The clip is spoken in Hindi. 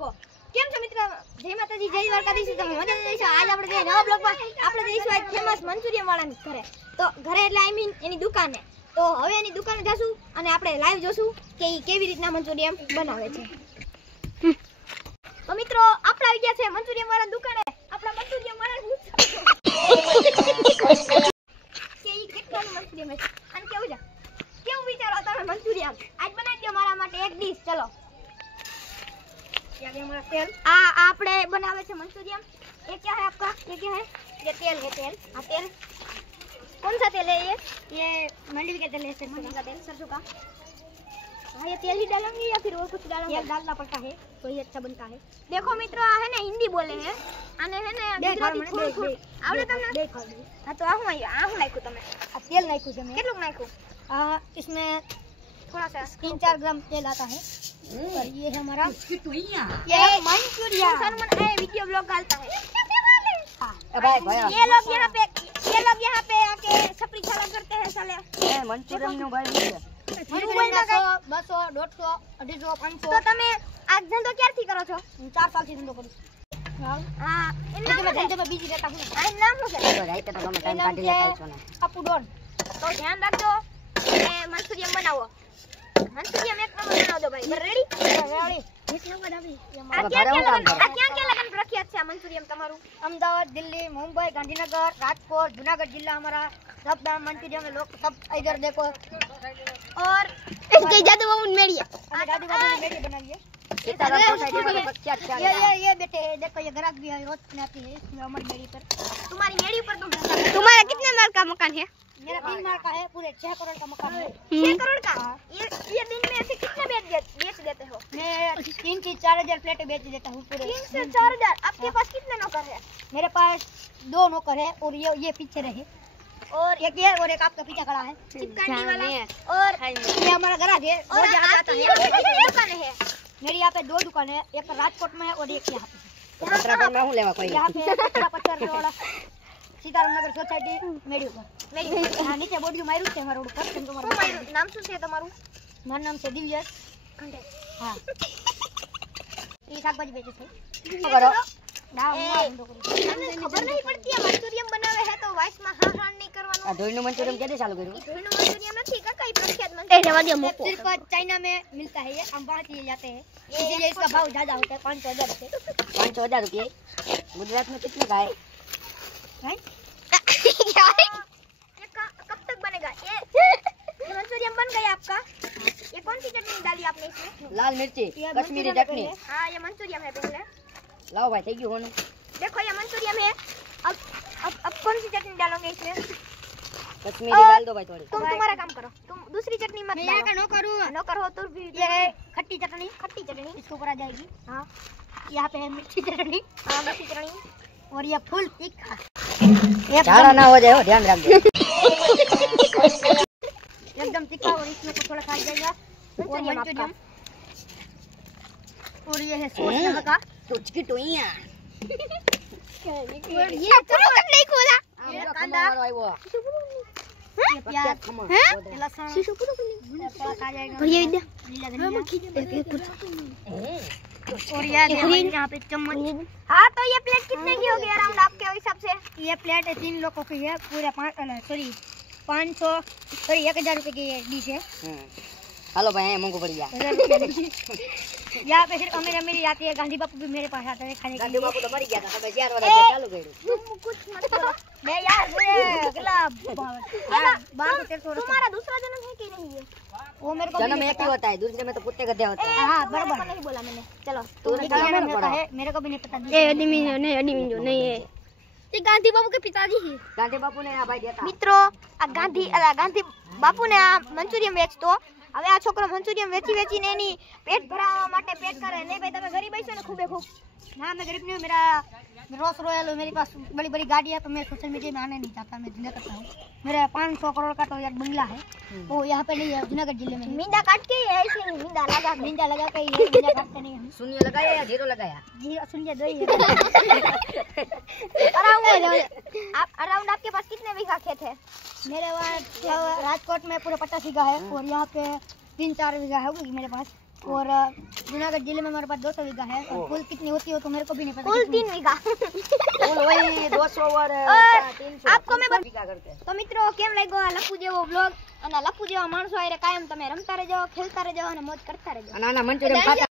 ગો કેમ છો મિત્રો? જય માતાજી, જય દ્વારકાધીશ. તમે મજા જઈશું. આજ આપણે જે નવા બ્લોગમાં આપણે જઈશું આજ ફેમસ મંચુરિયન વાળાની ઘરે. તો ઘરે એટલે આઈ મીન એની દુકાને. તો હવે એની દુકાને જશું અને આપણે લાઈવ જોશું કે ઈ કેવી રીતના મંચુરિયન બનાવે છે. તો મિત્રો આપણે આવી ગયા છે મંચુરિયન વાળાની દુકાને. આપણા મંચુરિયન વાળા કે ઈ કેટલાનું મંચુરિયન છે અને કેવું છે? કેવું વિચારો તમે મંચુરિયન? આજ બનાવી દો મારા માટે એક ડીશ. ચલો ये हमारा तेल आपने बनावे छे मंचूरियन. ये क्या है आपका? ये क्या है? ये तेल है. तेल हाँ तेल कौन सा तेल है? ये मंडी का तेल है. सरसों का तेल. सरसों का हाँ. ये तेल ही डालेंगे या फिर और कुछ डालेंगे? ये डालना पड़ता है तो ही अच्छा बनता है. देखो मित्रों आ है ना हिंदी बोले हैं અને है ना ગુજરાતી થોડું આવડે તમને? हाँ तो आ હું નાખ્યું તમે? આ તેલ નાખ્યું છે મેં. કેટલું નાખ્યું? इसमें थोड़ा सा 3-4 ग्राम तेल आता है. और ये है हमारा ये मंचूरियन. सलमान ये वीडियो ब्लॉग डालता है. हाँ भाई ये लोग यहाँ पे आके छपरी छाला करते हैं साले. मंचूरियन નો ભાઈ છે 200 150 250 500. તો તમે આ ધંધો ક્યારથી કરો છો? 4 સાલથી ધંધો કરું છું. હા એના ધંધામાં બીજી રહેતા હું. આ નામ શું છે? રાઈતે તો તમે ટાઈમ કાઢી લેતા છો ને. અપુ ડોન. તો ધ્યાન રાખજો અને મંચુરિયન બનાવો. મંચુરિયન એક નંબર બનાવ દો ભાઈ. રેડી? રેડી. એક નંબર આવી. આ ક્યાં લગન પ્રખ્યાત છે આ મંચુરિયન તમારું? अहमदाबाद, दिल्ली, मुंबई, गांधीनगर, राजकोट, जूनागढ़ जिला हमारा सब मंचुरियन में लोग सब इधर देखो. और इसके जादू बाबू मेड़िया. जादू बाबू मेड़िया बनाइए. ये बेटे देखो ये ग्राहक भी है रोज आती है इसमें हमारी मेड़ी पर. तुम्हारी मेड़ी पर तुम्हारा कितने माल का मकान है? मेरा 3 माल का है. पूरे 6 करोड़ का मकान है. 6 करोड़ का? ये दिन में ऐसे कितने बेच देते हो? मैं 3 से 4 हजार प्लेट बेच देता हूँ पूरे. 3 से 4 हजार. आपके पास कितने नौकर है? मेरे पास 2 नौकर है और ये पीछे रहे और एक ये और एक आपका पीछे खड़ा है चिपकाने वाला. और ये हमारा गराज है. और दुकान है मेरी यहाँ पे 2 दुकान है. एक राजकोट में है और एक यहाँ पे. उत्तराखंड में हूं लेवा कोई यहाँ पे 50 वाला सीतारामनगर सोसायटी मेरी ऊपर. हाँ नीचे बोर्ड जो मारू છે મારું ઉપર. તમારું નામ શું છે તમારું? મારું નામ છે દિવ્યેશ ખંડે. હા એ શાકભાજી બેચે છે. કરો ખબર નહીં પડતી આ મંચુરિયન બનાવે है तो वॉइस में હા હા नहीं करવાનું. આ ધોઈનું મંચુરિયન ક્યારે ચાલુ કર્યું? ધોઈનું મંચુરિયન નથી કાકા એ प्रख्यात मंचुरियन सिर्फ चाइना में मिलता है. ये हम बाहर से जाते हैं इसलिए इसका भाव ज्यादा होता है. 500,000 रुपए. 500,000 रुपये. गुजरात में कितने का है? कब तक बनेगा ये मंचूरियन? बन गया आपका. ये कौन सी चटनी डाली आपने इसमें? लाल मिर्ची कश्मीरी चटनी. हाँ ये मंचूरियन है. पहले लाओ भाई થઈ ગયું હોનું. देखो ये मंचूरियन है. अब कौन सी चटनी डालोगे इसमें? कश्मीरी डाल दो भाई थोड़ी. तुम तुम्हारा काम करो. तुम दूसरी चटनी मत डालो. मैं नौकर हूं. नौकर हो तो भी ये है खट्टी चटनी इसके ऊपर आ जाएगी. हाँ यहाँ पे है मिर्ची चटनी. हाँ मिर्ची चटनी. और ये फुल तीखा. झाड़ा ना हो जाए हो ध्यान रखना. एकदम तीखा. और इसमें तो थोड़ा खा जाएगा मंचूरियन. और ये है सॉस यहाँ का टुचकी टोइया. और ये पूरा नहीं खोला. ये कांदा આવ્યો. ये प्याज लहसुन थोड़ा खा जाएगा. और ये नीला धनिया. और ये यहाँ पे चम्मच. हाँ तो ये प्लेट कितने की होगी अराउंड आपके हिसाब से? ये प्लेट 3 लोगों की है. पूरे 500 सॉरी 1000 रुपए की ये डिश है. हेलो भाई महंगो पड़ गया. यहाँ पे सिर्फ मेरी आती है. गांधी बापू भी मेरे पास आता है खाने के लिए. गांधी बापू तो मर गया था. सब 4 वाला चालू કર્યું. कुछ मत बोलो बे यार. अगला तुम्हारा दूसरा जन्म है कि नहीं है? वो मेरे को जन्म एक ही होता है. दूसरे में तो कुत्ते गधे होते हैं. हाँ बराबर नहीं बोला मैंने. चलो तू नहीं होता है. मेरे को भी नहीं पता. ये आदमी नहीं है. ये गांधी बापू के पिताजी ही. गांधी बापू ने आ भाई देता. मित्रों आ गांधी बापू ने आ मंचूरियन વેચતો. હવે આ છોકરો મંચુરિયન વેચીને એની પેટ ભરાવવા માટે પેટ કરે. નહીં ભાઈ તમે ગરીબ હશો ને खूबे खूब. ना मैं गरीब नहीं हूँ. मेरा रोल्स रॉयल है. मेरे पास बड़ी बड़ी गाड़ी है. तो मैं सोशल मीडिया में आने नहीं चाहता. मैं धंधा करता हूँ. मेरा 500 करोड़ का तो एक बंगला है. वो यहाँ पे नहीं है. जूनागढ़ जिले में. मींदा काट के ऐसे मींदा लगा के मींदा काटते नहीं हम. शून्य लगाया या जीरो लगाया? जी शून्य 2 ही है. अराउंड आपके पास कितने बीघा खेत है? मेरे पास राजकोट में पूरे 50 बीघा है. और यहाँ पे 3-4 बीघा होगी मेरे पास. और जूनागढ़ जिले में हमारे पास 200 बीघा है और कुल कितनी होती हो तो मेरे को भी नहीं पता। कुल 3 बीघा। कुल वही 200 और 300 आपको मैं बीघा करते हैं। तो મિત્રો કેમ લાગ્યો આ લપુ જેવો બ્લોગ અને લપુ જેવા માણસો આરે કાયમ તમે રમતા રહેજો, ખેલતા રહેજો અને મોજ કરતા રહેજો. અને આના મંચુરિયન ખાતા